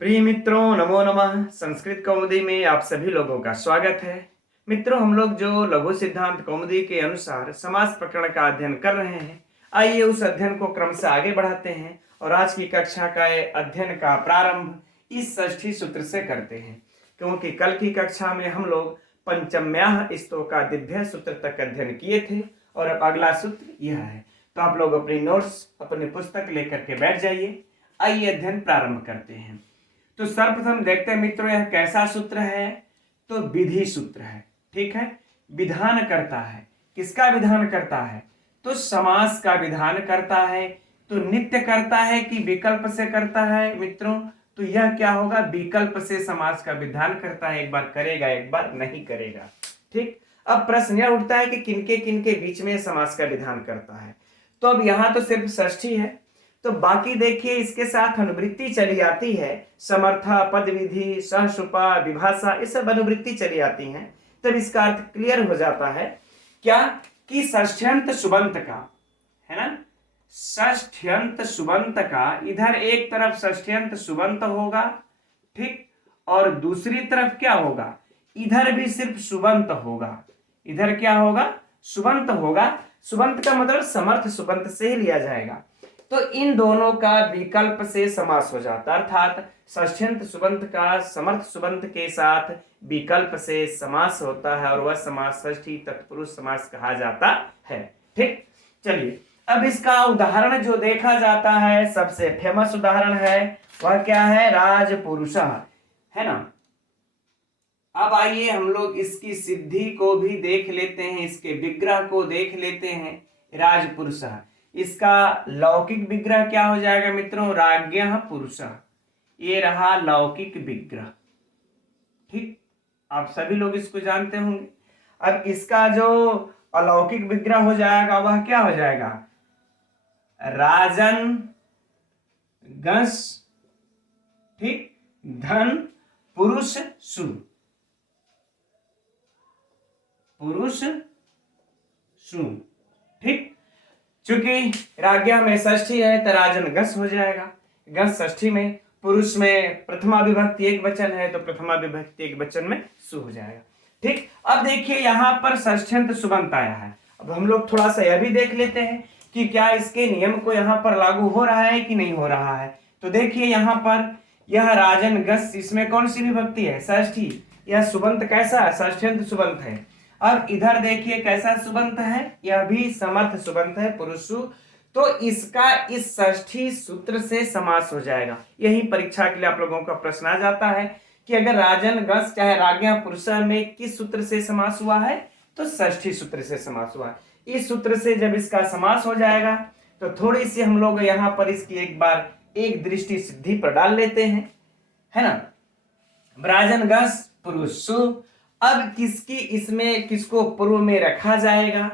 प्रिय मित्रों, नमो नमः। संस्कृत कौमुदी में आप सभी लोगों का स्वागत है। मित्रों, हम लोग जो लघु सिद्धांत कौमुदी के अनुसार समास प्रकरण का अध्ययन कर रहे हैं, आइए उस अध्ययन को क्रम से आगे बढ़ाते हैं और आज की कक्षा का अध्ययन का प्रारंभ इस षष्ठी सूत्र से करते हैं, क्योंकि कल की कक्षा में हम लोग पंचम्याह स्तोका दिव्य सूत्र तक अध्ययन किए थे और अब अगला सूत्र यह है। तो आप लोग अपनी नोट्स, अपनी पुस्तक लेकर के बैठ जाइए। आइए अध्ययन प्रारंभ करते हैं। तो सर्वप्रथम देखते हैं मित्रों, यह कैसा सूत्र है? तो विधि सूत्र है। ठीक है, विधान करता है। किसका विधान करता है? तो समास का विधान करता है। तो नित्य करता है कि विकल्प से करता है मित्रों? तो यह क्या होगा? विकल्प से समास का विधान करता है। एक बार करेगा, एक बार नहीं करेगा। ठीक, अब प्रश्न यह उठता है कि किनके किनके बीच में समास का विधान करता है। तो अब यहां तो सिर्फ षष्ठी है, तो बाकी देखिए इसके साथ अनुवृत्ति चली आती है। समर्था, पद विधि, सहसुपा, विभाषा, ये सब अनुवृत्ति चली आती हैं। तब इसका अर्थ क्लियर हो जाता है क्या कि षष्ठ्यंत सुबंत का, है ना, षष्ठ्यंत सुबंत का इधर एक तरफ षष्ठ्यंत सुबंत होगा, ठीक, और दूसरी तरफ क्या होगा? इधर भी सिर्फ सुबंत होगा। इधर क्या होगा? सुबंत होगा। सुबंत का मतलब समर्थ सुबंत से ही लिया जाएगा। तो इन दोनों का विकल्प से समास हो जाता है, अर्थात षष्ठ्यंत सुबंत का समर्थ सुबंत के साथ विकल्प से समास होता है और वह समास षष्ठी तत्पुरुष समास कहा जाता है। ठीक, चलिए अब इसका उदाहरण जो देखा जाता है, सबसे फेमस उदाहरण है वह क्या है? राजपुरुष, है ना। अब आइए हम लोग इसकी सिद्धि को भी देख लेते हैं, इसके विग्रह को देख लेते हैं। राजपुरुष, इसका लौकिक विग्रह क्या हो जाएगा मित्रों? राज्ञः पुरुषः। ये रहा लौकिक विग्रह। ठीक, आप सभी लोग इसको जानते होंगे। अब इसका जो अलौकिक विग्रह हो जाएगा वह क्या हो जाएगा? राजन गस, ठीक, धन पुरुष सु, पुरुष सु। ठीक, चूंकि राज्ञा में षष्ठी है तो राजन गस हो जाएगा। गस षष्ठी में, पुरुष में प्रथमा विभक्ति एक वचन है तो प्रथमा विभक्ति एक वचन में सु हो जाएगा। ठीक, अब देखिए यहां पर षष्ठ्यंत सुबंत आया है। अब हम लोग थोड़ा सा यह भी देख लेते हैं कि क्या इसके नियम को यहां पर लागू हो रहा है कि नहीं हो रहा है। तो देखिए यहां पर यह राजन गस, इसमें कौन सी विभक्ति है? षष्ठी। यह सुबंत कैसा है? षष्ठ्यंत सुबंत है। अब इधर देखिए कैसा सुबंत है? यह भी समर्थ सुबंत है, पुरुषु। तो इसका इस षष्ठी सूत्र से समास हो जाएगा। यही परीक्षा के लिए आप लोगों का प्रश्न आ जाता है कि अगर राजन गस चाहे राज्ञा पुरुष में किस सूत्र से समास हुआ है? तो षष्ठी सूत्र से समास हुआ है। इस सूत्र से जब इसका समास हो जाएगा तो थोड़ी सी हम लोग यहां पर इसकी एक बार एक दृष्टि सिद्धि पर डाल लेते हैं, है ना। राजन गस पुरुषु, अब किसकी इसमें किसको पूर्व में रखा जाएगा?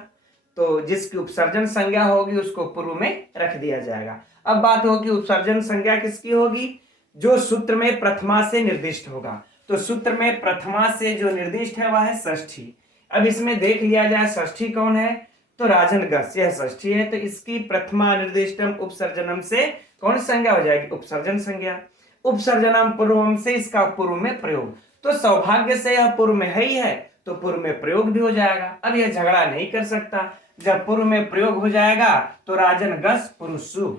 तो जिसकी उपसर्जन संज्ञा होगी उसको पूर्व में रख दिया जाएगा। अब बात होगी उपसर्जन संज्ञा किसकी होगी? जो सूत्र में प्रथमा से निर्दिष्ट होगा। तो सूत्र में प्रथमा से जो निर्दिष्ट है वह है षष्ठी। अब इसमें देख लिया जाए षष्ठी कौन है? तो राजन गस, यह षष्ठी है तो इसकी प्रथमा निर्दिष्टम उपसर्जनम से कौन संज्ञा हो जाएगी? उपसर्जन संज्ञा। उपसर्जनम पूर्वम से इसका पूर्व में प्रयोग। तो सौभाग्य से यह पूर्व में है ही है तो पूर्व में प्रयोग भी हो जाएगा। अब यह झगड़ा नहीं कर सकता। जब पूर्व में प्रयोग हो जाएगा तो राजन गस पुरुषु,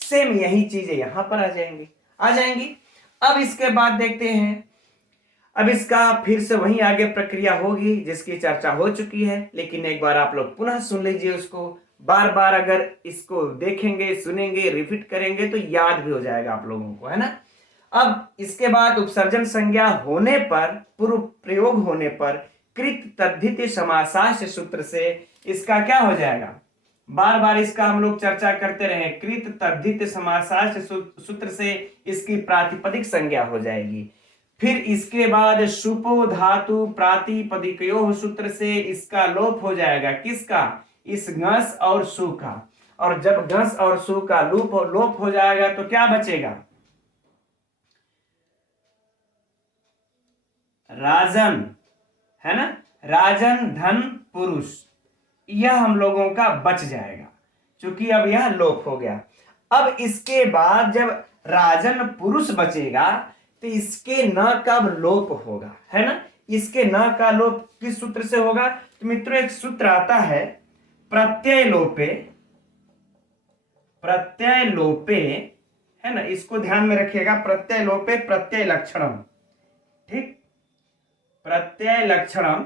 सेम यही चीजें यहां पर आ जाएंगी। अब इसके बाद देखते हैं, अब इसका फिर से वही आगे प्रक्रिया होगी जिसकी चर्चा हो चुकी है, लेकिन एक बार आप लोग पुनः सुन लीजिए उसको। बार बार अगर इसको देखेंगे, सुनेंगे, रिपीट करेंगे तो याद भी हो जाएगा आप लोगों को, है ना। अब इसके बाद उपसर्जन संज्ञा होने पर, पूर्व प्रयोग होने पर कृत तद्धित समासास्य सूत्र से इसका क्या हो जाएगा? बार बार इसका हम लोग चर्चा करते रहे। कृत तद्धित समासास्य सूत्र से इसकी प्रातिपदिक संज्ञा हो जाएगी। फिर इसके बाद सुपो धातु प्रातिपदिकयोः सूत्र से इसका लोप हो जाएगा। किसका? इस गस और सु का। और जब गस और सु का लोप हो जाएगा तो क्या बचेगा? राजन, है ना, राजन धन पुरुष, यह हम लोगों का बच जाएगा क्योंकि अब यह लोप हो गया। अब इसके बाद जब राजन पुरुष बचेगा, तो इसके न का लोप होगा, है ना। इसके न का लोप किस सूत्र से होगा? तो मित्रों एक सूत्र आता है प्रत्यय लोपे, प्रत्यय लोपे, है ना, इसको ध्यान में रखिएगा, प्रत्यय लोपे प्रत्यय लक्षणम, ठीक, प्रत्यय लक्षणम।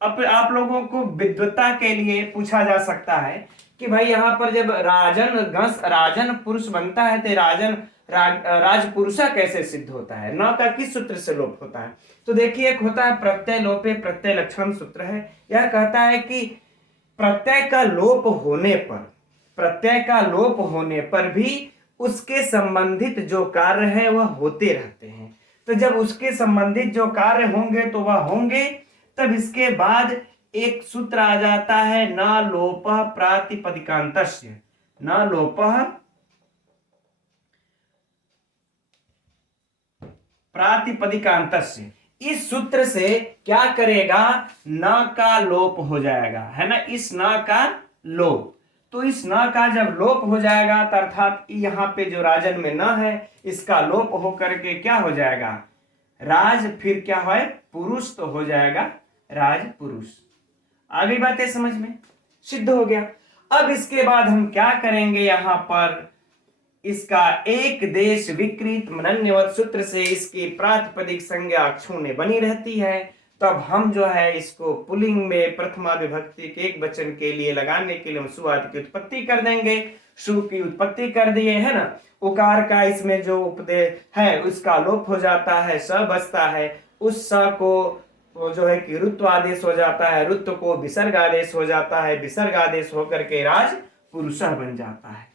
अब आप लोगों को विद्वता के लिए पूछा जा सकता है कि भाई यहां पर जब राजन घस राजन पुरुष बनता है तो राजपुरुषा कैसे सिद्ध होता है, न का किस सूत्र से लोप होता है? तो देखिए एक होता है प्रत्यय लोपे प्रत्यय लक्षण सूत्र है। यह कहता है कि प्रत्यय का लोप होने पर, प्रत्यय का लोप होने पर भी उसके संबंधित जो कार्य है वह होते रहते हैं। तो जब उसके संबंधित जो कार्य होंगे तो वह होंगे, तब इसके बाद एक सूत्र आ जाता है न लोपः प्रातिपदिकान्तस्य, न लोपः प्रातिपदिकान्तस्य। इस सूत्र से क्या करेगा? न का लोप हो जाएगा, है ना, इस न का लोप। तो इस न का जब लोप हो जाएगा अर्थात यहां पे जो राजन में न है इसका लोप होकर के क्या हो जाएगा? राज, फिर क्या है? पुरुष, तो हो जाएगा राज पुरुष। आ गई बातें समझ में? सिद्ध हो गया। अब इसके बाद हम क्या करेंगे? यहां पर इसका एक देश विकृत मनन्यवत सूत्र से इसकी प्रातिपदिक संज्ञा क्षुण्य बनी रहती है। तब हम जो है इसको पुल्लिंग में प्रथमा विभक्ति के एक वचन के लिए लगाने के लिए हम सुआद की उत्पत्ति कर देंगे। सु की उत्पत्ति कर दिए, है ना। उकार का इसमें जो उपदेश है उसका लोप हो जाता है, स बचता है। उस स को जो है कि रुत्व आदेश हो जाता है, रुत्व को विसर्ग आदेश हो जाता है, विसर्ग आदेश होकर के राज पुरुषः बन जाता है,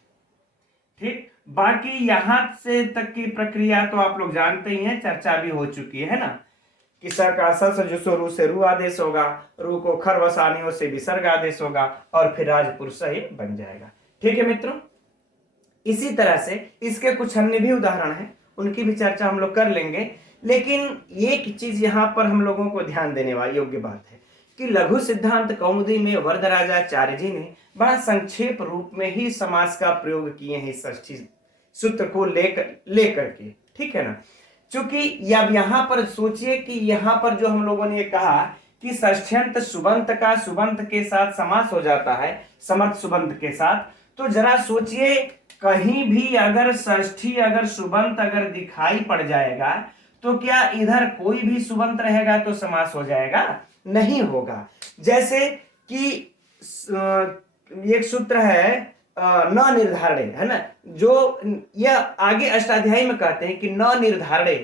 ठीक। बाकी यहां से तक की प्रक्रिया तो आप लोग जानते ही हैं, चर्चा भी हो चुकी है ना, कि स का स जो सो रू से रू आदेश होगा, रू को खर वसानियों से विसर्ग आदेश होगा और फिर राजपुरुष ही बन जाएगा, ठीक है मित्रों। इसी तरह से इसके कुछ अन्य भी उदाहरण हैं, उनकी भी चर्चा हम लोग कर लेंगे। लेकिन एक चीज यहाँ पर हम लोगों को ध्यान देने वाली योग्य बात है कि लघु सिद्धांत कौमुदी में वरदराजाचार्य जी ने बड़ा संक्षेप रूप में ही समास का प्रयोग किए हैं षष्ठी सूत्र को लेकर के, ठीक है ना। चूंकि अब यहाँ पर सोचिए कि यहाँ पर जो हम लोगों ने कहा कि षष्ठ्यंत सुबंत का सुबंत के साथ समास हो जाता है, समर्थ सुबंत के साथ, तो जरा सोचिए कहीं भी अगर षष्ठी अगर सुबंत अगर दिखाई पड़ जाएगा तो क्या इधर कोई भी सुबंत रहेगा तो समास हो जाएगा? नहीं होगा। जैसे कि एक सूत्र है न निर्धारणे, है ना, जो यह आगे अष्टाध्यायी में कहते हैं कि न निर्धारणे,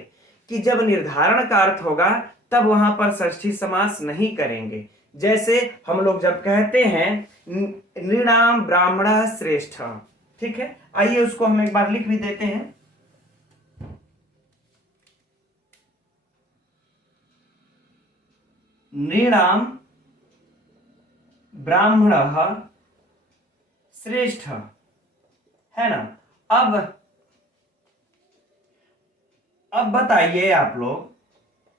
कि जब निर्धारण का अर्थ होगा तब वहां पर षष्ठी समास नहीं करेंगे। जैसे हम लोग जब कहते हैं नृणाम ब्राह्मण श्रेष्ठ, ठीक है, आइए उसको हम एक बार लिख भी देते हैं। नृणाम ब्राह्मण श्रेष्ठ, है ना। अब बताइए आप लोग,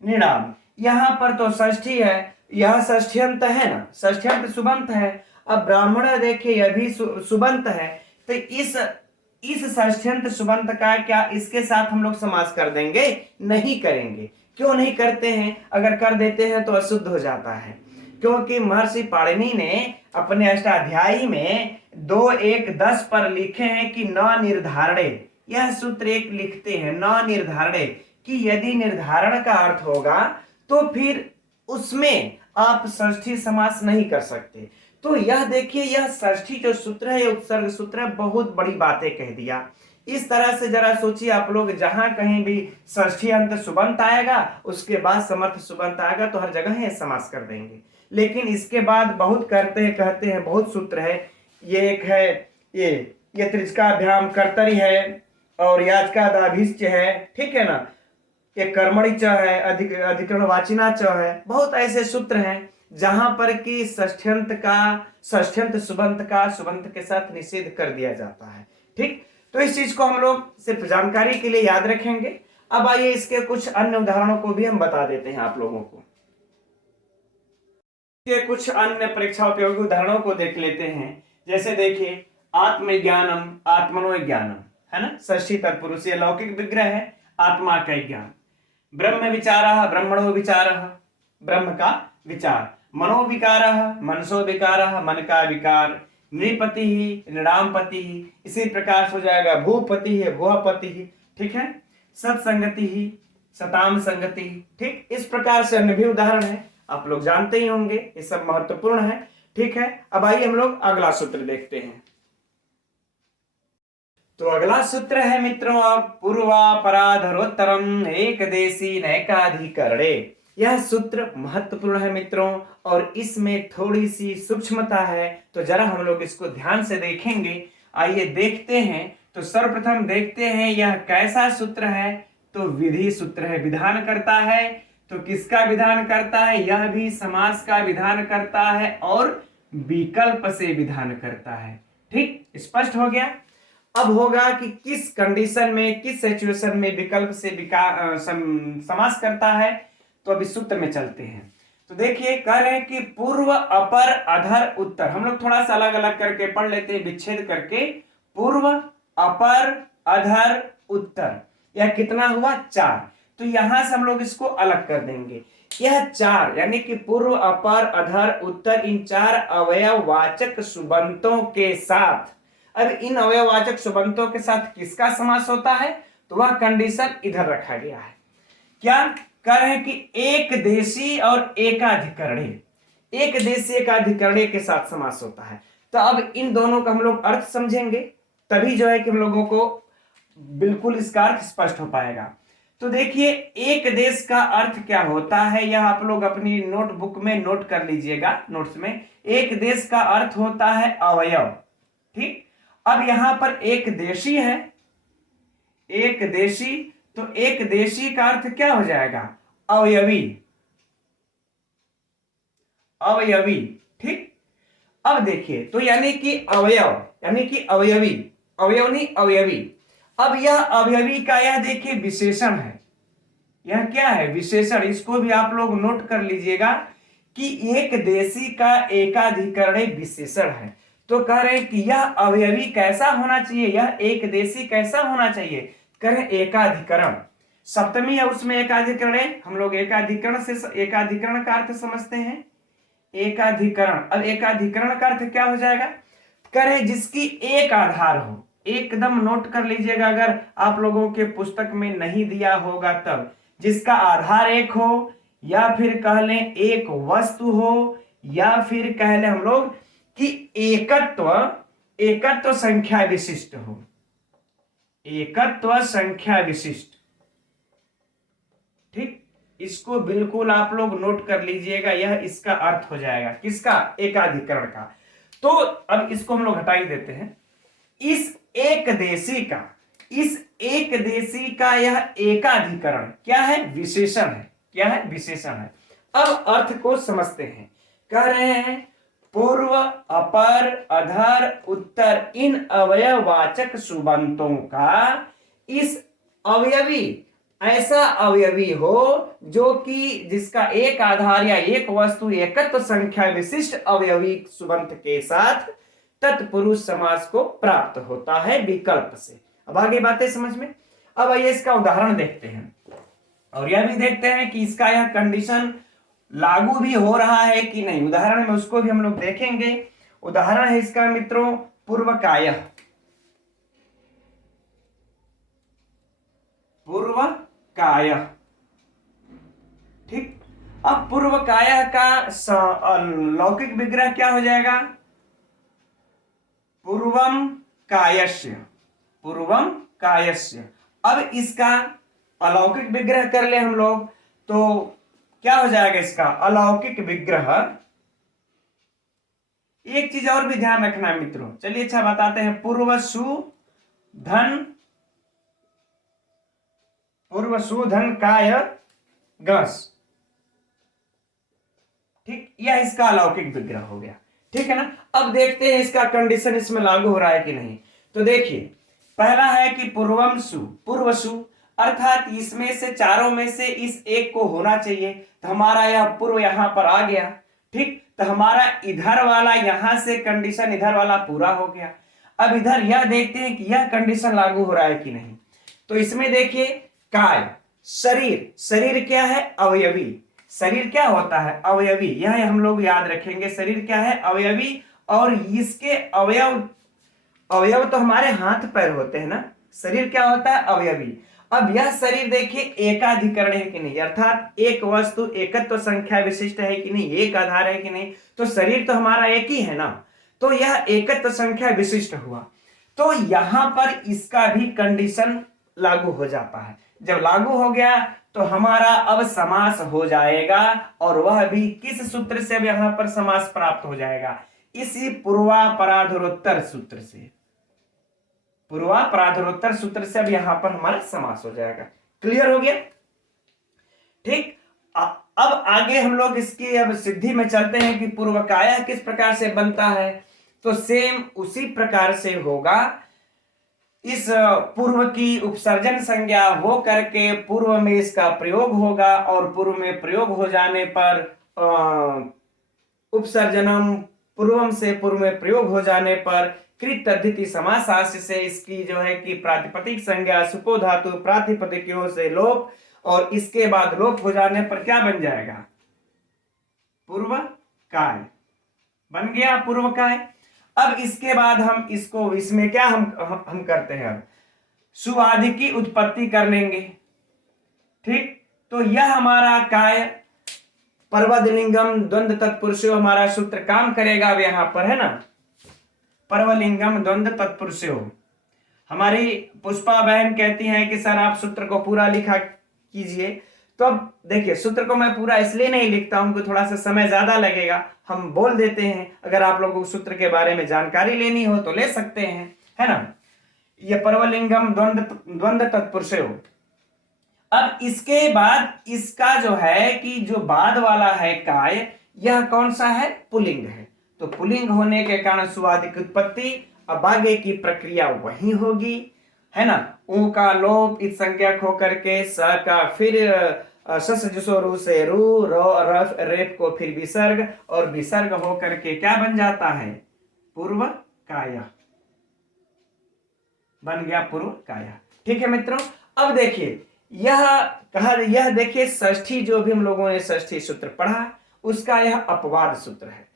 नृणाम यहां पर तो षष्ठी है, यह षष्ठ्यंत है ना, षष्ठ्यंत सुबंत है। अब ब्राह्मण देखिए यह भी सुबंत है, तो इस षष्ठ्यंत सुबंत का क्या इसके साथ हम लोग समास कर देंगे? नहीं करेंगे। क्यों नहीं करते हैं? अगर कर देते हैं तो अशुद्ध हो जाता है, क्योंकि महर्षि पाणिनि ने अपने अष्टाध्यायी में 2:1-10 पर लिखे हैं कि न निर्धारणे, यह सूत्र एक लिखते हैं न निर्धारणे, कि यदि निर्धारण का अर्थ होगा तो फिर उसमें आप षष्ठी समास नहीं कर सकते। तो यह देखिए, यह षष्ठी जो सूत्र है, यह उत्सर्ग सूत्र है, बहुत बड़ी बातें कह दिया। इस तरह से जरा सोचिए आप लोग, जहां कहीं भी षष्ठी अंत सुबंत आएगा उसके बाद समर्थ सुबंत आएगा तो हर जगह ये समास कर देंगे। लेकिन इसके बाद बहुत कहते हैं बहुत सूत्र है। ये एक है ये त्रिजकाभ्याम कर्तरी है और याचकादाभिश्च है, ठीक है ना, एक कर्मणि च है, अधिकरण वाचिना च है। बहुत ऐसे सूत्र हैं जहां पर कि षष्ठ्यंत सुबंत का सुबंत के साथ निषेध कर दिया जाता है, ठीक। तो इस चीज को हम लोग सिर्फ जानकारी के लिए याद रखेंगे। अब आइए इसके कुछ अन्य उदाहरणों को भी हम बता देते हैं आप लोगों को। के कुछ अन्य परीक्षा उपयोगी उदाहरणों को देख लेते हैं। जैसे देखिए आत्मज्ञानम आत्मनो ज्ञानम, है ना, षष्ठी तत्पुरुष, ये लौकिक विग्रह है। आत्मा का ज्ञान। ब्रह्म विचारः ब्रह्मणो विचारः, ब्रह्म का विचार। मनोविकारः मनसो विकारः, मन का विकार। नृपति नृणामपति, इसी प्रकार से हो जाएगा भूपति है भुवपति। ठीक है, सत्संगति ही सताम संगति। ठीक, इस प्रकार से अन्य भी उदाहरण है, आप लोग जानते ही होंगे, ये सब महत्वपूर्ण है। ठीक है, अब आइए हम लोग अगला सूत्र देखते हैं। तो अगला सूत्र है मित्रों अब पूर्वापराधरोत्तरम एक देशी नैकाधिकरणे। यह सूत्र महत्वपूर्ण है मित्रों, और इसमें थोड़ी सी सूक्ष्मता है, तो जरा हम लोग इसको ध्यान से देखेंगे। आइए देखते हैं। तो सर्वप्रथम देखते हैं यह कैसा सूत्र है। तो विधि सूत्र है, विधान करता है। तो किसका विधान करता है? यह भी समास का विधान करता है और विकल्प से विधान करता है। ठीक, स्पष्ट हो गया। अब होगा कि किस कंडीशन में, किस सिचुएशन में विकल्प से समास करता है। तो अभी सूत्र में चलते हैं। तो देखिए, कह रहे हैं कि पूर्व अपर अधर उत्तर। हम लोग थोड़ा सा अलग अलग करके पढ़ लेते हैं, विच्छेद करके। पूर्व अपर अधर उत्तर, यह कितना हुआ? 4। तो यहां से हम लोग इसको अलग कर देंगे। यह 4 यानी कि पूर्व अपर अधर उत्तर, इन 4 अवयववाचक सुबंतों के साथ, अब इन अवयववाचक सुबंतों के साथ किसका समास होता है? तो वह कंडीशन इधर रखा गया है। क्या कह रहे हैं कि एक देशी और एकाधिकरणी, एक देशी एकाधिकरणी के साथ समास होता है। तो अब इन दोनों का हम लोग अर्थ समझेंगे, तभी जो है कि हम लोगों को बिल्कुल इसका अर्थ स्पष्ट हो पाएगा। तो देखिए, एक देश का अर्थ क्या होता है, यह आप लोग अपनी नोटबुक में नोट कर लीजिएगा, नोट्स में। एक देश का अर्थ होता है अवयव। ठीक, अब यहां पर एक देशी है, एक देशी, तो एक देशी का अर्थ क्या हो जाएगा? अवयवी, अवयवी। ठीक, अब देखिए, तो यानी कि अवयव यानी कि अवयवी, अवयव नहीं अवयवी। अब यह अवयवी का यह देखिए विशेषण है। यह क्या है? विशेषण। इसको भी आप लोग नोट कर लीजिएगा कि एक देशी का एकाधिकरणी विशेषण है। तो कह रहे हैं कि यह अवयवी कैसा होना चाहिए, यह एक देशी कैसा होना चाहिए? कह रहे एकाधिकरण। सप्तमी है उसमें एकाधिकरण है। हम लोग एकाधिकरण से एकाधिकरण का अर्थ समझते हैं, एकाधिकरण। अब एकाधिकरण का अर्थ क्या हो जाएगा? कह रहे जिसकी एक आधार हो। एकदम नोट कर लीजिएगा, अगर आप लोगों के पुस्तक में नहीं दिया होगा तब। जिसका आधार एक हो, या फिर कह लें एक वस्तु हो, या फिर कह लें हम लोग कि एकत्व संख्या विशिष्ट हो, एकत्व संख्या विशिष्ट। ठीक, इसको बिल्कुल आप लोग नोट कर लीजिएगा, यह इसका अर्थ हो जाएगा। किसका? एकाधिकरण का। तो अब इसको हम लोग हटा ही देते हैं। इस एक देशी का, इस एक देशी का यह एकाधिकरण क्या है? विशेषण है। क्या है? विशेषण है। अब अर्थ को समझते हैं। कह रहे हैं पूर्व अपर अधर उत्तर, इन अवयववाचक सुबंतों का इस अवयवी, ऐसा अवयवी हो जो कि जिसका एक आधार या एक वस्तु एकत्व संख्या विशिष्ट अवयवी सुबंत के साथ तत्पुरुष समास को प्राप्त होता है विकल्प से। अब आगे बातें समझ में। अब आइए इसका उदाहरण देखते हैं, और यह भी देखते हैं कि इसका यह कंडीशन लागू भी हो रहा है कि नहीं। उदाहरण में उसको भी हम लोग देखेंगे। उदाहरण है इसका मित्रों पूर्वकायः। पूर्वकायः। ठीक, अब पूर्वकायः का लौकिक विग्रह क्या हो जाएगा? पूर्वम कायस्य, पूर्वम कायस्य। अब इसका अलौकिक विग्रह कर ले हम लोग, तो क्या हो जाएगा इसका अलौकिक विग्रह? एक चीज और भी ध्यान रखना है मित्रों, चलिए अच्छा बताते हैं। पूर्वसु धन, पूर्वसु धन काय गस। ठीक, यह इसका अलौकिक विग्रह हो गया। ठीक है ना। अब देखते हैं इसका कंडीशन इसमें लागू हो रहा है कि नहीं। तो देखिए, पहला है कि पूर्वम सु, पूर्वसु, अर्थात इसमें से चारों में से इस एक को होना चाहिए। तो हमारा यह पूर्व यहां पर आ गया। ठीक, तो हमारा इधर वाला यहां से कंडीशन इधर वाला पूरा हो गया। अब इधर यह देखते हैं कि यह कंडीशन लागू हो रहा है कि नहीं। तो इसमें देखिए काय, शरीर, शरीर क्या है? अवयवी। शरीर क्या होता है? अवयवी। यह हम लोग याद रखेंगे, शरीर क्या है? अवयवी। और इसके अवयव, अवयव तो हमारे हाथ पैर होते हैं ना, शरीर क्या होता है? अवयवी। अब यह शरीर देखिए एकाधिकरण है कि नहीं, अर्थात एक वस्तु एकत्व संख्या विशिष्ट है कि नहीं, एक आधार है कि नहीं, तो शरीर तो हमारा एक ही है ना, तो यह एकत्व संख्या विशिष्ट हुआ। तो यहां पर इसका भी कंडीशन लागू हो जाता है। जब लागू हो गया तो हमारा अब समास हो जाएगा, और वह भी किस सूत्र से? अब यहां पर समास प्राप्त हो जाएगा, इसी पूर्वापराधोत्तर सूत्र से। पूर्वापराधोत्तर सूत्र से अब यहां पर हमारा समास हो जाएगा। क्लियर हो गया? ठीक। अब आगे हम लोग इसकी अब सिद्धि में चलते हैं कि पूर्वकाय किस प्रकार से बनता है। तो सेम उसी प्रकार से होगा। इस पूर्व की उपसर्जन संज्ञा हो करके पूर्व में इसका प्रयोग होगा, और पूर्व में प्रयोग हो जाने पर उपसर्जनम पूर्वम से पूर्व में प्रयोग हो जाने पर कृत तद्धिति समासास्य से इसकी जो है कि प्रातिपदिक संज्ञा सुपो धातु प्रातिपदिकों से लोप, और इसके बाद लोप हो जाने पर क्या बन जाएगा? पूर्व काय बन गया, पूर्व काय। अब इसके बाद हम इसको, इसमें क्या हम करते हैं? अब सुआदि की उत्पत्ति कर लेंगे। ठीक, तो यह हमारा काय पर्वलिंगम द्वंद्व तत्पुरुषो हमारा सूत्र काम करेगा। अब यहां पर है ना, पर्वलिंगम द्वंद्व तत्पुरुषो। हमारी पुष्पा बहन कहती हैं कि सर आप सूत्र को पूरा लिखा कीजिए। तो अब देखिए, सूत्र को मैं पूरा इसलिए नहीं लिखता हूं कि थोड़ा सा समय ज्यादा लगेगा, हम बोल देते हैं। अगर आप लोगों को सूत्र के बारे में जानकारी लेनी हो तो ले सकते हैं, है ना। ये पर्वलिंगम द्वंद्व तत्पुरुषो। अब इसके बाद इसका जो है कि जो बाद वाला है काय, यह कौन सा है? पुल्लिंग है। तो पुल्लिंग होने के कारण सुआदि की उत्पत्ति, अब आगे की प्रक्रिया वही होगी, है ना। ऊ का लोप इस संज्ञक होकर के स का फिर सस जुसो रू से रू, रो रफ रेप को फिर विसर्ग, और विसर्ग होकर के क्या बन जाता है? पूर्व काया बन गया, पूर्व काया। ठीक है मित्रों। अब देखिए यह देखिए षष्ठी, जो भी हम लोगों ने षष्ठी सूत्र पढ़ा, उसका यह अपवाद सूत्र है।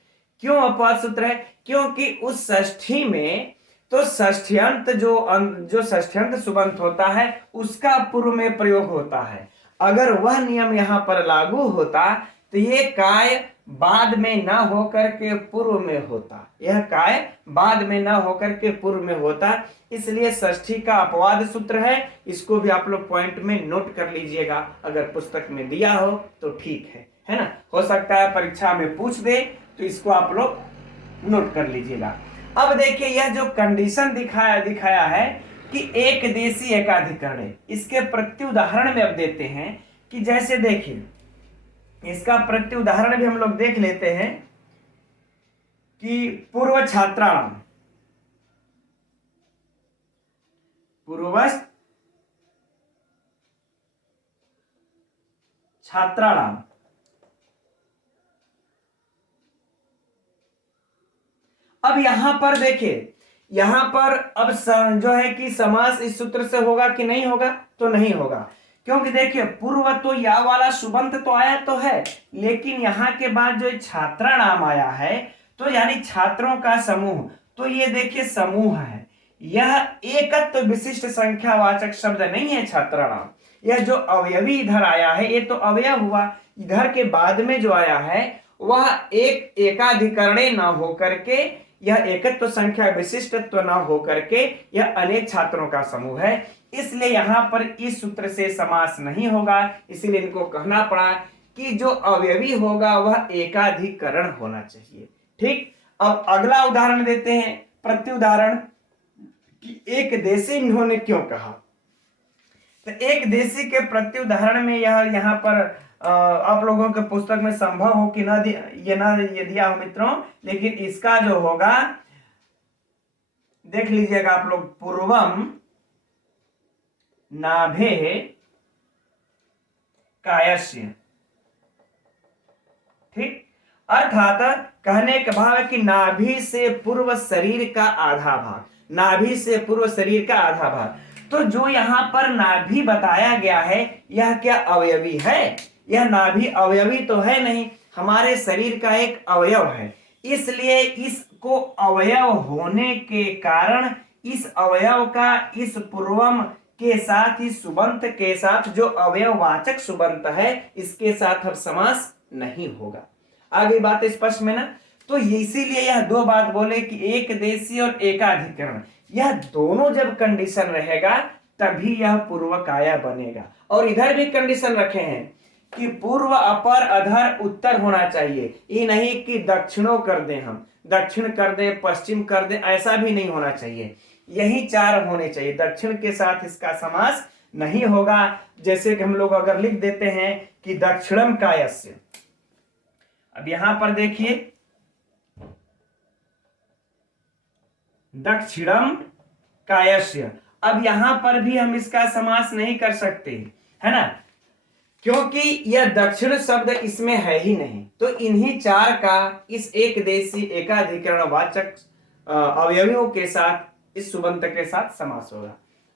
क्यों अपवाद सूत्र है? क्योंकि उस षष्ठी में तो षष्ठ्यंत जो षष्ठ्यंत सुबंत होता है उसका पूर्व में प्रयोग होता है। अगर वह नियम यहां पर लागू होता तो ये काय बाद में ना होकर के पूर्व में होता, यह काय बाद में ना होकर के पूर्व में होता। इसलिए षष्ठी का अपवाद सूत्र है। इसको भी आप लोग पॉइंट में नोट कर लीजिएगा, अगर पुस्तक में दिया हो तो ठीक है ना। हो सकता है परीक्षा में पूछ दे, तो इसको आप लोग नोट कर लीजिएगा। अब देखिए यह जो कंडीशन दिखाया है कि एक देशी एकाधिकरण है, इसके प्रत्युदाहरण में अब देते हैं कि जैसे देखिए इसका प्रत्युदाहरण भी हम लोग देख लेते हैं कि पूर्व छात्राणाम, पूर्वस्थ छात्राणाम। अब यहां पर देखिए, यहां पर अब जो है कि समास इस सूत्र से होगा कि नहीं होगा? तो नहीं होगा, क्योंकि देखिए पूर्व तो या वाला सुबंत तो आया तो है, लेकिन यहां के बाद जो छात्रा नाम आया है, तो यानी छात्रों का समूह, तो ये देखिए समूह है। यह एकत्व विशिष्ट संख्यावाचक शब्द नहीं है छात्रा नाम। यह जो अवयवी इधर आया है ये तो अवयव हुआ, इधर के बाद में जो आया है वह एक एकाधिकरणे न होकर के, यह एकत्व संख्या विशिष्टत्व न होकर के यह अनेक छात्रों का समूह है। इसलिए यहां पर इस सूत्र से समास नहीं होगा। इसलिए इनको कहना पड़ा कि जो अवयवी होगा वह एकाधिकरण होना चाहिए। ठीक, अब अगला उदाहरण देते हैं, प्रत्युदाहरण कि एक देशी इन्होंने क्यों कहा। तो एक देशी के प्रत्युदाहरण में यहां पर आप लोगों के पुस्तक में संभव हो कि ये दिया हो मित्रों, लेकिन इसका जो होगा देख लीजिएगा आप लोग, पूर्वम नाभे कायस्य। ठीक, अर्थात कहने का भाव है कि नाभि से पूर्व शरीर का आधा भाग, नाभि से पूर्व शरीर का आधा भाग। तो जो यहाँ पर नाभि बताया गया है यह क्या अवयवी है? यह नाभि अवयवी तो है नहीं, हमारे शरीर का एक अवयव है। इसलिए इसको अवयव होने के कारण इस अवयव का इस पूर्वम के साथ, इस सुबंत के साथ जो अवयववाचक सुबंत है इसके साथ अब समास नहीं होगा। आगे बात स्पष्ट में ना? तो इसीलिए यह दो बात बोले कि एक देशी और एकाधिकरण, यह दोनों जब कंडीशन रहेगा तभी यह पूर्व काया बनेगा। और इधर भी कंडीशन रखे हैं कि पूर्व, अपर, अधर, उत्तर होना चाहिए। ये नहीं कि दक्षिणों कर दें, हम दक्षिण कर दें, पश्चिम कर दें, ऐसा भी नहीं होना चाहिए। यही चार होने चाहिए। दक्षिण के साथ इसका समास नहीं होगा। जैसे कि हम लोग अगर लिख देते हैं कि दक्षिणम कायस्य, अब यहां पर देखिए दक्षिणम कायस्य, अब यहां पर भी हम इसका समास नहीं कर सकते, है ना, क्योंकि यह दक्षिण शब्द इसमें है ही नहीं। तो इन्हीं चार का इस एक देशी एकाधिकरण वाचक अवयवियों के साथ इस सुबंत के साथ समास होगा।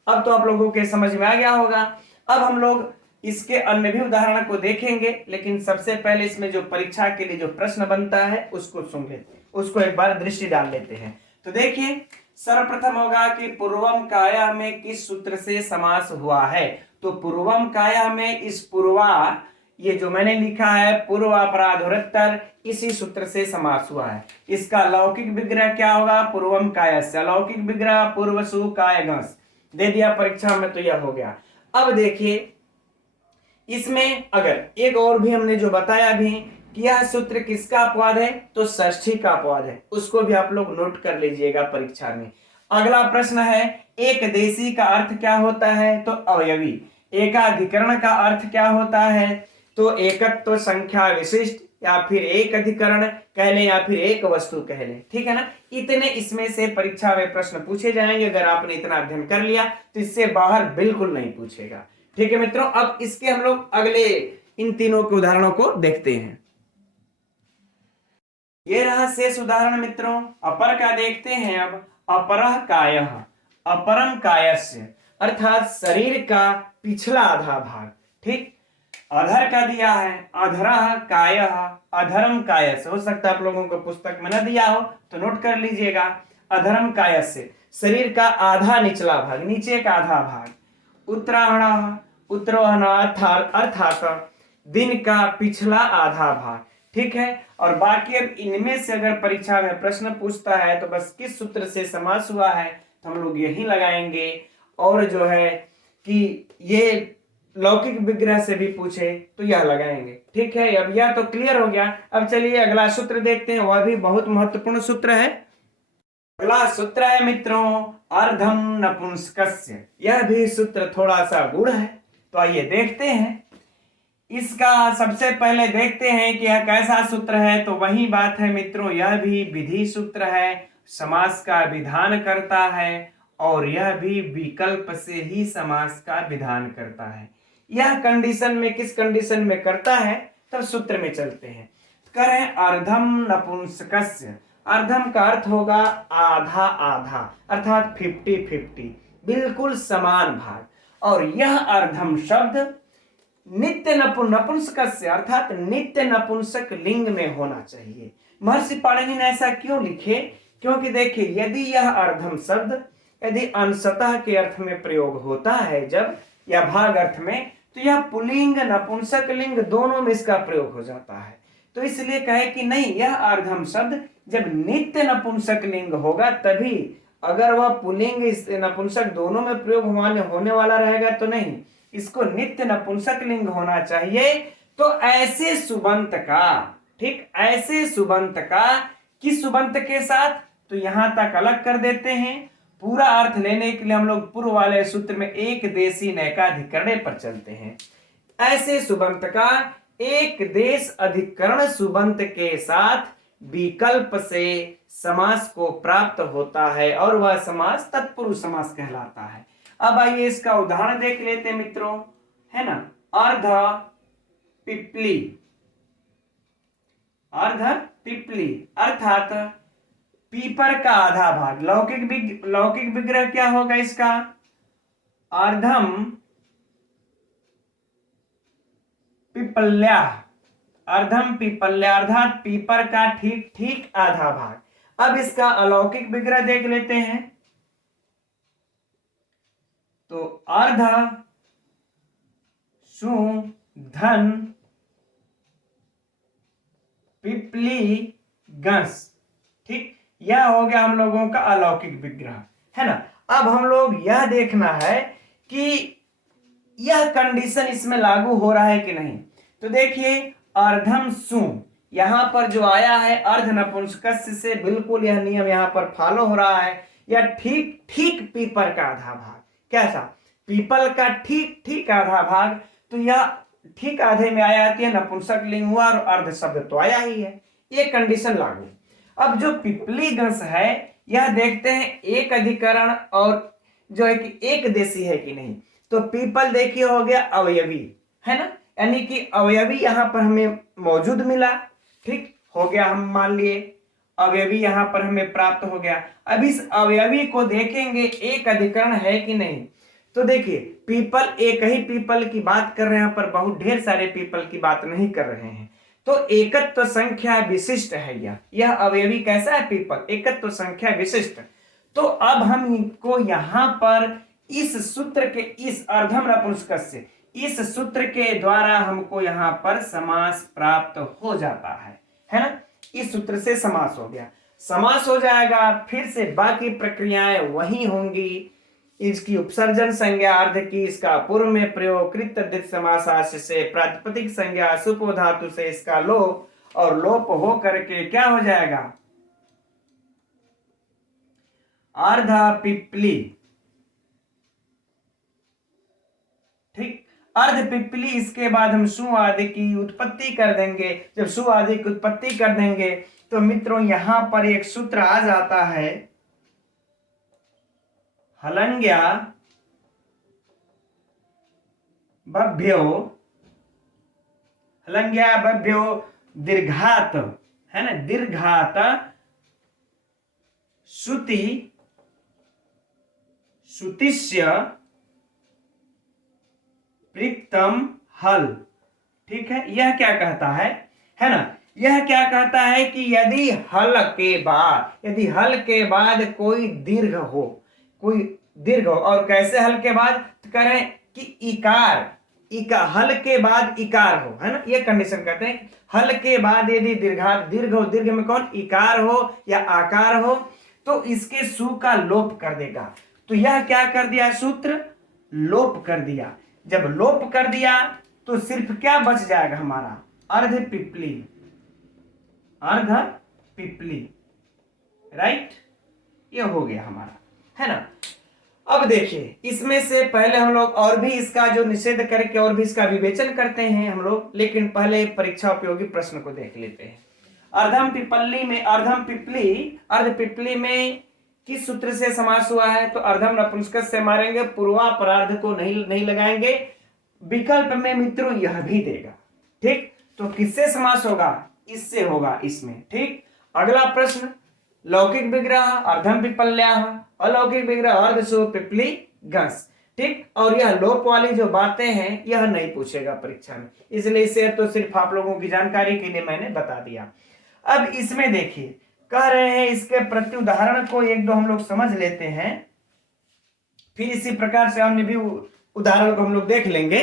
अब तो आप लोगों के समझ में आ गया होगा। अब हम लोग इसके अन्य भी उदाहरण को देखेंगे, लेकिन सबसे पहले इसमें जो परीक्षा के लिए जो प्रश्न बनता है उसको सुन लेते, उसको एक बार दृष्टि डाल लेते हैं। तो देखिए सर्वप्रथम होगा कि पूर्वम काया में किस सूत्र से समास हुआ है। तो पूर्वम काया में इस पूर्वा, ये जो मैंने लिखा है पूर्वापराधोत्तर, इसी सूत्र से समास हुआ है। इसका लौकिक विग्रह क्या होगा? पूर्वम कायस्य। अलौकिक विग्रह पूर्वसु काय घस, दे दिया परीक्षा में, तो यह हो गया। अब देखिए इसमें अगर एक और भी हमने जो बताया भी कि यह सूत्र किसका अपवाद है, तो षष्ठी का अपवाद है, उसको भी आप लोग नोट कर लीजिएगा परीक्षा में। अगला प्रश्न है एक देशी का अर्थ क्या होता है? तो अवयवी। एकाधिकरण का अर्थ क्या होता है? तो एकत्व संख्या विशिष्ट, या फिर एक अधिकरण कह लें, या फिर एक वस्तु कह लें, ठीक है ना। इतने इसमें से परीक्षा में प्रश्न पूछे जाएंगे। अगर आपने इतना अध्ययन कर लिया तो इससे बाहर बिल्कुल नहीं पूछेगा, ठीक है मित्रों। अब इसके हम लोग अगले इन तीनों के उदाहरणों को देखते हैं। ये रहा शेष उदाहरण मित्रों। अपर का देखते हैं अब। अपरः कायः, अपरम कायस्य, अर्थात शरीर का पिछला आधा भाग, ठीक। अधर का दिया है, अधरः कायः, अधरम कायस्य। हो सकता है आप लोगों को पुस्तक में न दिया हो तो नोट कर लीजिएगा। अधरम कायस्य, शरीर का आधा निचला भाग, नीचे का आधा भाग। उत्तराहणः, उत्तरोहण अर्थात दिन का पिछला आधा भाग, ठीक है। और बाकी अब इनमें से अगर परीक्षा में प्रश्न पूछता है तो बस किस सूत्र से समास हुआ है तो हम लोग यही लगाएंगे। और जो है कि ये लौकिक विग्रह से भी पूछे तो यह लगाएंगे, ठीक है। अब यह तो क्लियर हो गया। अब चलिए अगला सूत्र देखते हैं, वह भी बहुत महत्वपूर्ण सूत्र है। अगला सूत्र है मित्रों अर्धम नपुंसकस्य। यह भी सूत्र थोड़ा सा गूढ़ है, तो आइए देखते हैं। इसका सबसे पहले देखते हैं कि यह कैसा सूत्र है। तो वही बात है मित्रों, यह भी विधि सूत्र है, समास का विधान करता है, और यह भी विकल्प से ही समास का विधान करता है। यह कंडीशन में, किस कंडीशन में करता है, तब सूत्र में चलते हैं। करें अर्धम नपुंसकस्य। अर्धम का अर्थ होगा आधा आधा, अर्थात 50-50, बिल्कुल समान भाग। और यह अर्धम शब्द नित्य नपुंसकस्य अर्थात नित्य नपुंसक लिंग में होना चाहिए। महर्षि पाणिनि ने ऐसा क्यों लिखे? क्योंकि देखिए यदि यह अर्धम शब्द यदि अंशतः के अर्थ में प्रयोग होता है जब, या भाग अर्थ में, तो यह पुल्लिंग नपुंसक लिंग दोनों में इसका प्रयोग हो जाता है। तो इसलिए कहे कि नहीं, यह अर्धम शब्द जब नित्य नपुंसक लिंग होगा तभी, अगर वह पुल्लिंग नपुंसक दोनों में प्रयोग होने वाला रहेगा तो नहीं, इसको नित्य नपुंसक लिंग होना चाहिए। तो ऐसे सुबंत का, ठीक, ऐसे सुबंत का किस सुबंत के साथ, तो यहां तक अलग कर देते हैं। पूरा अर्थ लेने के लिए हम लोग पूर्व वाले सूत्र में एक देशी नैकाधिकरण पर चलते हैं। ऐसे सुबंत का एक देश अधिकरण सुबंत के साथ विकल्प से समास को प्राप्त होता है, और वह समास तत्पुरुष समास कहलाता है। अब आइए इसका उदाहरण देख लेते हैं मित्रों, है ना। अर्ध पिपली, अर्ध पिपली अर्थात पीपर का आधा भाग। लौकिक विग्रह क्या होगा इसका? अर्धम पिपल्या, अर्धम पिपल्या अर्थात पीपर का ठीक ठीक आधा भाग। अब इसका अलौकिक विग्रह देख लेते हैं। तो अर्ध शु धन पिपली गंस, ठीक, यह हो गया हम लोगों का अलौकिक विग्रह, है ना। अब हम लोग यह देखना है कि यह कंडीशन इसमें लागू हो रहा है कि नहीं। तो देखिए अर्धम सु यहां पर जो आया है अर्ध नपुंसकस्य से बिल्कुल यह नियम यहां पर फॉलो हो रहा है। यह ठीक ठीक पीपर का आधा भाग, कैसा, पीपल का ठीक ठीक आधा भाग, तो यह ठीक आधे में आया आती है, नपुंसक लिंग हुआ और अर्ध शब्द तो आया ही है, ये कंडीशन लागू। अब जो पिपली गंस है यह देखते हैं एक अधिकरण और जो है कि एक देशी है कि नहीं। तो पीपल देखिए हो गया अवयवी, है ना, यानी कि अवयवी यहां पर हमें मौजूद मिला, ठीक हो गया, हम मान लिए अवयवी यहां पर हमें प्राप्त हो गया। अब इस अवयवी को देखेंगे एक अधिकरण है कि नहीं। तो देखिए पीपल एक ही पीपल की बात कर रहे हैं, पर बहुत ढेर सारे पीपल की बात नहीं कर रहे हैं। तो एकत्व संख्या विशिष्ट है यह अवयवी कैसा है, पीपल एकत्व संख्या विशिष्ट। तो अब हम इनको यहां पर इस सूत्र के इस अर्धम नपुंसकस्य इस सूत्र के द्वारा हमको यहां पर समास प्राप्त हो जाता है ना। इस सूत्र से समास हो गया, समास हो जाएगा, फिर से बाकी प्रक्रियाएं वही होंगी। इसकी उपसर्जन संज्ञा अर्ध की, इसका पूर्व में प्रयोग कृत तद्धित समासास्य से, प्रातिपदिक संज्ञा सुपो धातु से इसका लोप, और लोप हो करके क्या हो जाएगा, अर्ध पिपली, ठीक, अर्ध पिपली। इसके बाद हम सु आदि की उत्पत्ति कर देंगे। जब सु आदि की उत्पत्ति कर देंगे तो मित्रों यहां पर एक सूत्र आ जाता है, हलंग्या बभ्यो, हलंग्या बभ्यो दीर्घात, है ना, दीर्घात श्रुति श्रुतिस्य प्रिक्तम हल, ठीक है। यह क्या कहता है ना, यह क्या कहता है कि यदि हल के बाद कोई दीर्घ हो, और कैसे हल के बाद करें कि इकार हल के बाद इकार हो, है ना, ये कंडीशन कहते हैं। हल के बाद यदि दीर्घ हो, दीर्घ में कौन, इकार हो या आकार हो, तो इसके सु का लोप कर देगा। तो यह क्या कर दिया, सूत्र लोप कर दिया। जब लोप कर दिया तो सिर्फ क्या बच जाएगा हमारा, अर्ध पिपली, राइट, ये हो गया हमारा, है ना। अब देखिए इसमें से पहले हम लोग और भी इसका जो निषेध करके और भी इसका विवेचन करते हैं हम लोग, लेकिन पहले परीक्षा उपयोगी प्रश्न को देख लेते हैं। अर्ध पिपली में किस सूत्र से समास हुआ है, तो अर्धम नपुंसक से मारेंगे, पूर्वापरार्ध को नहीं लगाएंगे। विकल्प में मित्रों यह भी देगा, ठीक, तो किससे समास होगा, इससे होगा इसमें, ठीक। अगला प्रश्न, लौकिक विग्रह अर्धम पिपल्या, अलौकिक विग्रह अर्ध सु पिपली गंस, ठीक। और यह लोप वाली जो बातें हैं यह नहीं पूछेगा परीक्षा में, इसलिए इसे तो सिर्फ आप लोगों की जानकारी के लिए मैंने बता दिया। अब इसमें देखिए कह रहे हैं, इसके प्रति उदाहरण को एक दो हम लोग समझ लेते हैं, फिर इसी प्रकार से अन्य भी उदाहरण को हम लोग देख लेंगे।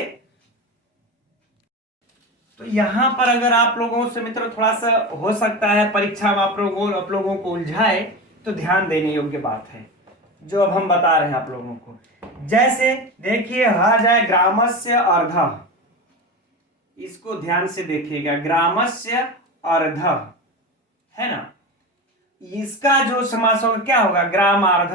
तो यहां पर अगर आप लोगों से मित्रों थोड़ा सा हो सकता है परीक्षा में आप लोगों को उलझाए, तो ध्यान देने योग्य बात है जो अब हम बता रहे हैं आप लोगों को। जैसे देखिए आ जाए ग्रामस्य अर्ध, इसको ध्यान से देखिएगा, ग्रामस्य अर्ध, है ना, इसका जो समास होगा क्या होगा, ग्रामार्ध,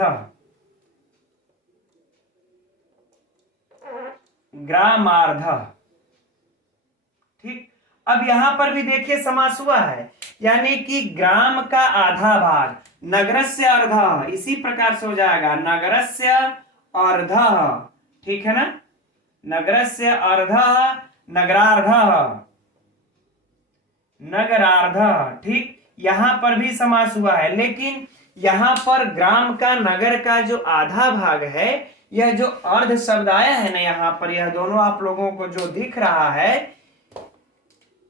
ठीक। अब यहां पर भी देखिए समास हुआ है, यानी कि ग्राम का आधा भाग, नगरस्य अर्ध, इसी प्रकार से हो जाएगा नगरस्य अर्ध, ठीक है ना, नगरस्य अर्ध, नगरार्ध, ठीक। यहां पर भी समास हुआ है, लेकिन यहां पर ग्राम का नगर का जो आधा भाग है यह जो अर्ध शब्द आया है ना यहाँ पर, यह दोनों आप लोगों को जो दिख रहा है,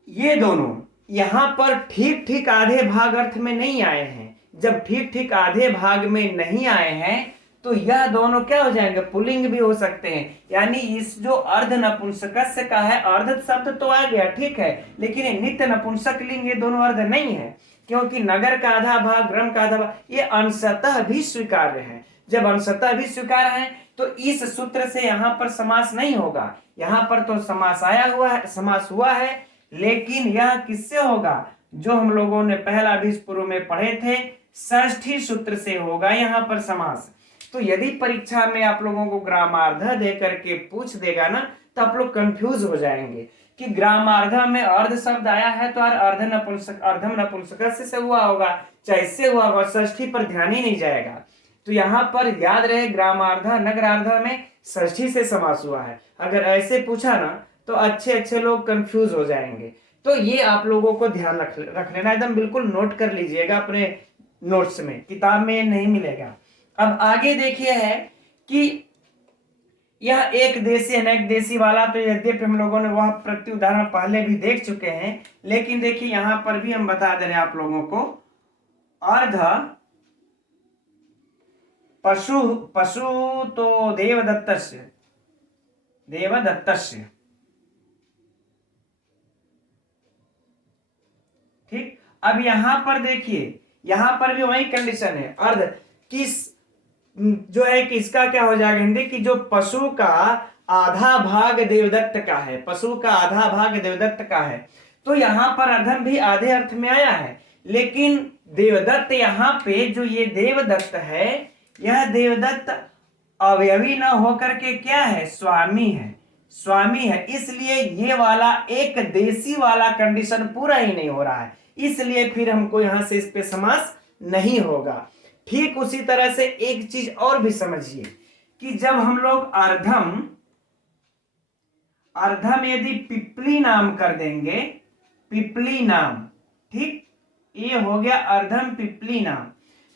ये दोनों यहाँ पर ठीक ठीक आधे भाग अर्थ में नहीं आए हैं। जब ठीक ठीक आधे भाग में नहीं आए हैं तो यह दोनों क्या हो जाएंगे, पुल्लिंग भी हो सकते हैं। यानी इस जो अर्ध नपुंसकस्य का है, अर्ध शब्द तो आ गया ठीक है, लेकिन ये नित्य नपुंसक लिंग ये दोनों अर्ध नहीं है, क्योंकि नगर का आधा भाग, ग्रम का आधा भाग ये अंशतः भी स्वीकार्य है। जब अंशतः भी स्वीकार है तो इस सूत्र से यहाँ पर समास नहीं होगा। यहाँ पर तो समास आया हुआ है, समास हुआ है, लेकिन यह किससे होगा, जो हम लोगों ने पहला भी पूर्व में पढ़े थे, षष्ठी सूत्र से होगा यहाँ पर समास। तो यदि परीक्षा में आप लोगों को ग्रामार्ध दे करके पूछ देगा ना, तो आप लोग कंफ्यूज हो जाएंगे कि ग्रामार्ध में अर्ध शब्द आया है तो अर्ध नपुंसक, अर्धम नपुंसक से हुआ होगा, चाहे इससे हुआ होगा, षष्ठी पर ध्यान ही नहीं जाएगा। तो यहाँ पर याद रहे ग्रामार्ध नगरार्ध में षष्ठी से समास हुआ है। अगर ऐसे पूछा ना तो अच्छे अच्छे लोग कंफ्यूज हो जाएंगे। तो ये आप लोगों को ध्यान रख लेना, एकदम बिल्कुल नोट कर लीजिएगा अपने नोट्स में, किताब में नहीं मिलेगा। अब आगे देखिए है कि यह एक देशी अनेक देशी वाला, तो यद्यपि हम लोगों ने वह प्रति उदाहरण पहले भी देख चुके हैं, लेकिन देखिए यहां पर भी हम बता दे रहे हैं आप लोगों को, अर्ध पशु, पशु तो देवदत्तस्य, देवदत्तस्य, ठीक। अब यहां पर देखिए, यहां पर भी वही कंडीशन है, अर्ध किस जो है कि इसका क्या हो जाएगा हिंदी की, जो पशु का आधा भाग देवदत्त का है, पशु का आधा भाग देवदत्त का है, तो यहां पर अर्धम भी आधे अर्थ में आया है, लेकिन देवदत्त यहाँ पे जो ये देवदत्त है, यह देवदत्त अवयवी न होकर के क्या है, स्वामी है, स्वामी है, इसलिए ये वाला एक देशी वाला कंडीशन पूरा ही नहीं हो रहा है, इसलिए फिर हमको यहां से इस पे समास नहीं होगा। ठीक उसी तरह से एक चीज और भी समझिए कि जब हम लोग अर्धम, अर्धम यदि पिपली नाम कर देंगे, पिपली नाम, ठीक, ये हो गया अर्धम पिपली नाम,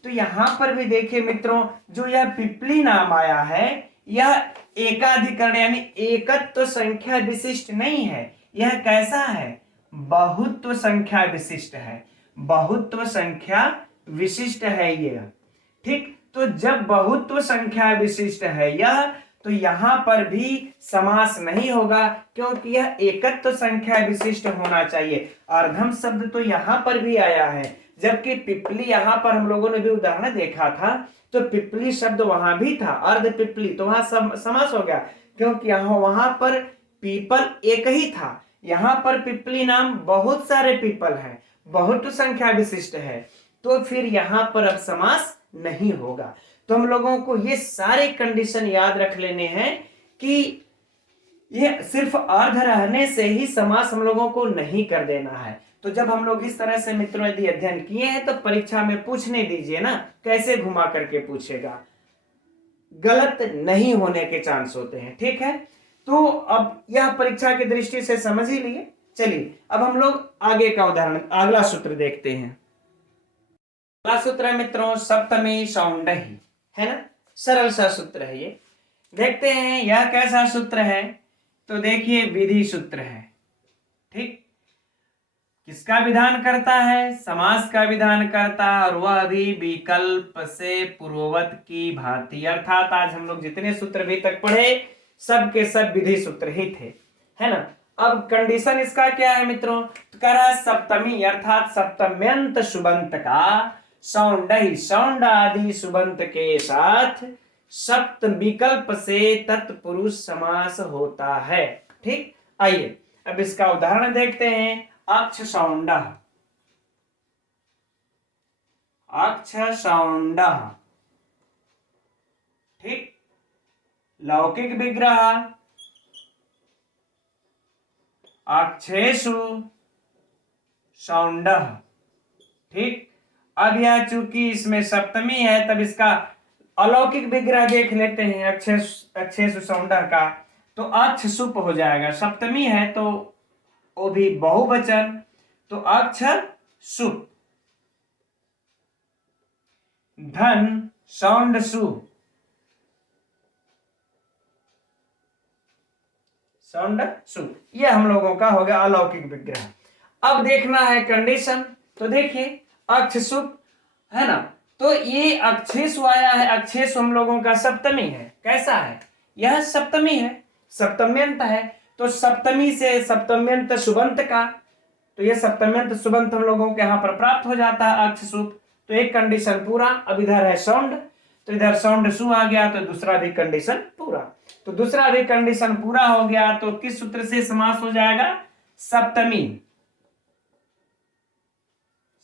तो यहां पर भी देखिए मित्रों, जो यह पिपली नाम आया है, यह एकाधिकरण यानी एकत्व संख्या विशिष्ट नहीं है, यह कैसा है, बहुत्व संख्या विशिष्ट है, बहुत्व संख्या विशिष्ट है ये, ठीक। तो जब बहुत्व संख्या विशिष्ट है यह, तो यहां पर भी समास नहीं होगा, क्योंकि यह एकत्व संख्या विशिष्ट होना चाहिए। अर्धम शब्द तो यहां पर भी आया है, जबकि पिपली यहां पर हम लोगों ने भी उदाहरण देखा था, तो पिपली शब्द वहां भी था, अर्ध पिपली, तो वहां समास हो गया, क्योंकि यहां वहां पर पीपल एक ही था, यहां पर पिपली नाम बहुत सारे पीपल हैं, बहुत संख्या विशिष्ट है, तो फिर यहां पर अब समास नहीं होगा। तो हम लोगों को ये सारे कंडीशन याद रख लेने हैं कि ये सिर्फ अर्ध रहने से ही समास हम लोगों को नहीं कर देना है। तो जब हम लोग इस तरह से मित्रों यदि अध्ययन किए हैं तो परीक्षा में पूछने दीजिए ना, कैसे घुमा करके पूछेगा, गलत नहीं होने के चांस होते हैं, ठीक है। तो अब यह परीक्षा की दृष्टि से समझ ही लिए। चलिए अब हम लोग आगे का उदाहरण, अगला सूत्र देखते हैं। अगला सूत्र है मित्रों सप्तमी सौंडही, है ना, सरल सा सूत्र है ये। देखते हैं यह कैसा सूत्र है, तो देखिए विधि सूत्र है, ठीक। किसका विधान करता है, समास का विधान करता है, और वह भी विकल्प से पूर्ववत की भांति, अर्थात आज हम लोग जितने सूत्र भी तक पढ़े सब के सब विधि सूत्र ही थे, है ना। अब कंडीशन इसका क्या है मित्रों, तो कह रहा है सप्तमी अर्थात सप्तम्यंत सुबंत का सौंडही, सौंड आदि सुबंत के साथ सप्त विकल्प से तत्पुरुष समास होता है, ठीक। आइए अब इसका उदाहरण देखते हैं। अक्ष सौंडः, अक्ष सौंडः, ठीक। लौकिक विग्रह अक्षेषु सौंडः, ठीक। अब यह चूंकि इसमें सप्तमी है तब इसका अलौकिक विग्रह देख लेते हैं अक्षेषु सौंडः का, तो अक्ष सुप हो जाएगा, सप्तमी है तो वो भी बहुवचन, तो अक्ष सुप, धन सौंड सु, सौंड सु, ये हम लोगों का हो गया अलौकिक विग्रह। अब देखना है कंडीशन, तो देखिए अक्षसुप है ना, तो ये अक्षेशु आया है, अक्षेशु हम लोगों का सप्तमी है, कैसा है, यह सप्तमी है, सप्तम्यंत है, तो सप्तमी से सप्तम्यंत सुबंत का, तो ये सप्तम्यंत सुबंत हम लोगों के यहाँ पर प्राप्त हो जाता है अक्षसुप, तो एक कंडीशन पूरा। अब इधर है सौंड, तो इधर सौंड सु आ गया, तो दूसरा भी कंडीशन पूरा, तो दूसरा भी कंडीशन पूरा हो गया, तो किस सूत्र से समास हो जाएगा, सप्तमी,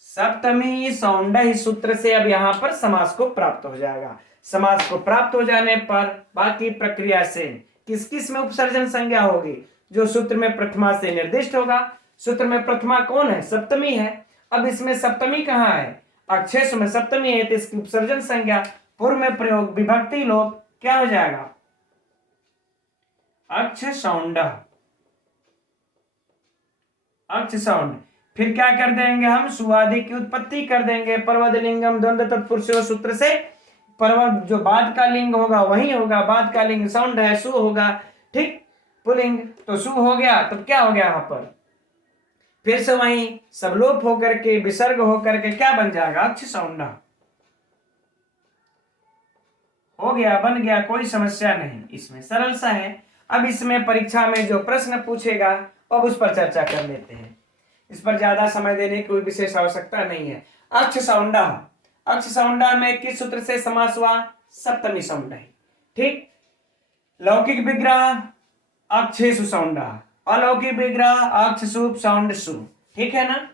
सप्तमी सौंडह सूत्र से अब यहां पर समास को प्राप्त हो जाएगा। समास को प्राप्त हो जाने पर बाकी प्रक्रिया से किस किस में उपसर्जन संज्ञा होगी, जो सूत्र में प्रथमा से निर्दिष्ट होगा। सूत्र में प्रथमा कौन है, सप्तमी है। अब इसमें सप्तमी कहाँ है, अक्षेश में सप्तमी है, तो इसकी उपसर्जन संज्ञा पूर्व में प्रयोग विभक्ति लोप क्या हो जाएगा, अक्ष सौंड, अक्ष सौंड। फिर क्या कर देंगे हम, सुआदि की उत्पत्ति कर देंगे, पर्वत लिंगम द्वंद्व तत्पुरुषो सूत्र से पर्वत जो बाद का लिंग होगा वही होगा, बाद का लिंग सौंड है, सु होगा, ठीक, पुलिंग, तो सु हो गया, तो क्या हो गया यहाँ पर फिर से वही सब लोप होकर के विसर्ग होकर के क्या बन जाएगा, अक्ष सौंड हो गया, बन गया, कोई समस्या नहीं, इसमें सरल सा है। अब इसमें परीक्षा में जो प्रश्न पूछेगा अब उस पर चर्चा कर लेते हैं, इस पर ज्यादा समय देने की कोई विशेष आवश्यकता नहीं है। अक्ष सौंडा, अक्ष सौंडा में किस सूत्र से समास हुआ, सप्तमी सौंडा, ठीक। लौकिक विग्रह अक्षेशु सौंडा, अलौकिक विग्रह अक्षसुप सौंड सु, ठीक है ना।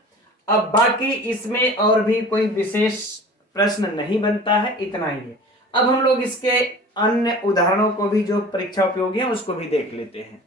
अब बाकी इसमें और भी कोई विशेष प्रश्न नहीं बनता है, इतना ही है। अब हम लोग इसके अन्य उदाहरणों को भी जो परीक्षा उपयोगी है उसको भी देख लेते हैं।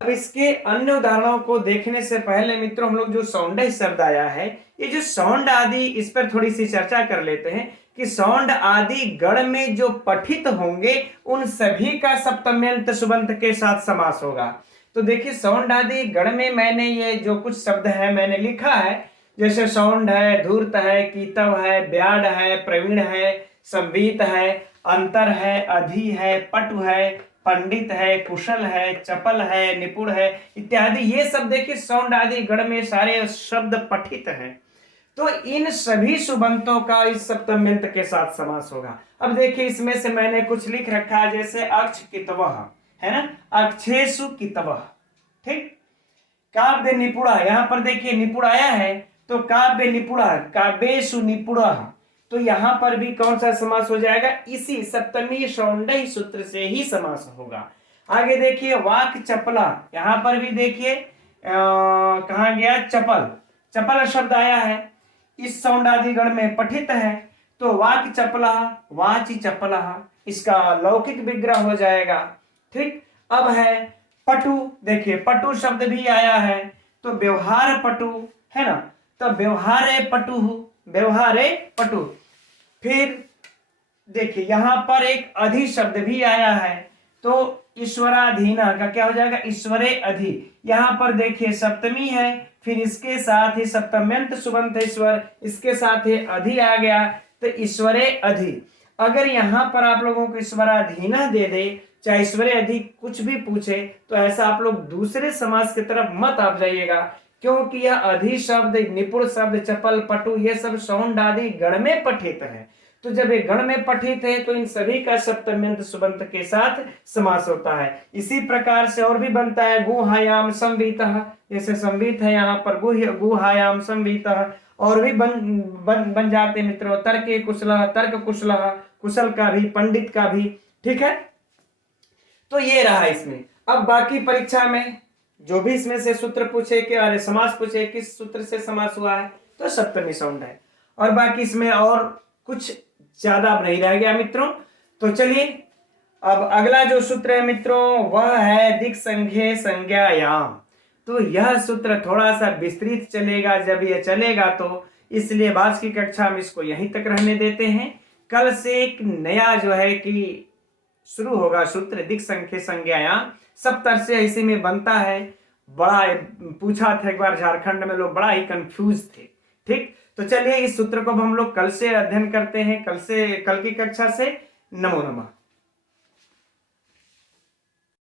अब इसके अन्य उदाहरणों को देखने से पहले मित्रों हम लोग जो सौंड शब्द आया है, ये जो सौंड आदि, इस पर थोड़ी सी चर्चा कर लेते हैं कि सौंड आदि गण में जो पठित होंगे उन सभी का सप्तम्यंत सुबंत के साथ समास होगा। तो देखिए सौंड आदि गण में मैंने ये जो कुछ शब्द है मैंने लिखा है, जैसे सौंड है, धूर्त है, कीतव है, ब्याड है, प्रवीण है, संवीत है, अंतर है, अधि है, पटु है, पंडित है, कुशल है, चपल है, निपुण है इत्यादि, ये सब देखिए सौंड आदि गण में सारे शब्द पठित हैं। तो इन सभी सुबंतों का इस सप्तम्यंत के साथ समास होगा। अब देखिए इसमें से मैंने कुछ लिख रखा है, जैसे अक्ष कितवः है ना, अक्षेषु कितवः, ठीक। काव्य निपुणा, यहाँ पर देखिए निपुण आया है, तो काव्य निपुणा, काव्येषु निपुणः, तो यहां पर भी कौन सा समास हो जाएगा, इसी सप्तमी सौंडह सूत्र से ही समास होगा। आगे देखिए वाक चपला, यहां पर भी देखिए कहा गया चपल, चपल शब्द आया है, इस सौंडादि गण में पठित है, तो वाक चपला, वाचि चपला, इसका लौकिक विग्रह हो जाएगा, ठीक। अब है पटु, देखिए पटु शब्द भी आया है, तो व्यवहार पटु है ना, तो व्यवहारे पटु, व्यवहारे पटु। फिर देखिए यहां पर एक अधि शब्द भी आया है, तो ईश्वराधीना का क्या हो जाएगा, ईश्वरे अधि। यहां पर देखिए सप्तमी है, फिर इसके साथ ही सप्तम्यंत सुबंत ईश्वर, इसके साथ ही अधि आ गया, तो ईश्वरे अधि। अगर यहां पर आप लोगों को ईश्वराधीना दे दे, चाहे ईश्वरे अधि कुछ भी पूछे, तो ऐसा आप लोग दूसरे समास की तरफ मत आप जाइएगा, क्योंकि यह अधि शब्द, निपुण शब्द, चपल, पटु, ये सब सौंड आदि गण में पठित है। तो जब ये गण में पठित है तो इन सभी का सप्तम्यंत सुबंत के साथ समास होता है। इसी प्रकार से और भी बनता है गुहायाम संवीतः, जैसे संवीत है यहाँ पर गुहायाम संवीतः, और भी बन जाते मित्रों, तर्के कुशलः, तर्क कुशलः, कुशल का भी, पंडित का भी, ठीक है। तो ये रहा इसमें। अब बाकी परीक्षा में जो भी इसमें से सूत्र पूछे कि अरे समास पूछे किस सूत्र से समास हुआ है, तो सप्तमी सौंड है, और बाकी इसमें और कुछ ज्यादा नहीं रह गया मित्रों। तो चलिए अब अगला जो सूत्र है मित्रों वह है दिक् संघे संज्ञायाम। तो यह सूत्र थोड़ा सा विस्तृत चलेगा जब यह चलेगा, तो इसलिए आज की कक्षा में इसको यहीं तक रहने देते हैं। कल से एक नया जो है कि शुरू होगा सूत्र दिक् संघे संज्ञायाम, सब तरह से ऐसे में बनता है। बड़ा पूछा था एक बार झारखंड में, लोग बड़ा ही कंफ्यूज थे, ठीक। तो चलिए इस सूत्र को हम लोग कल से अध्ययन करते हैं, कल की कक्षा से। नमो नमः।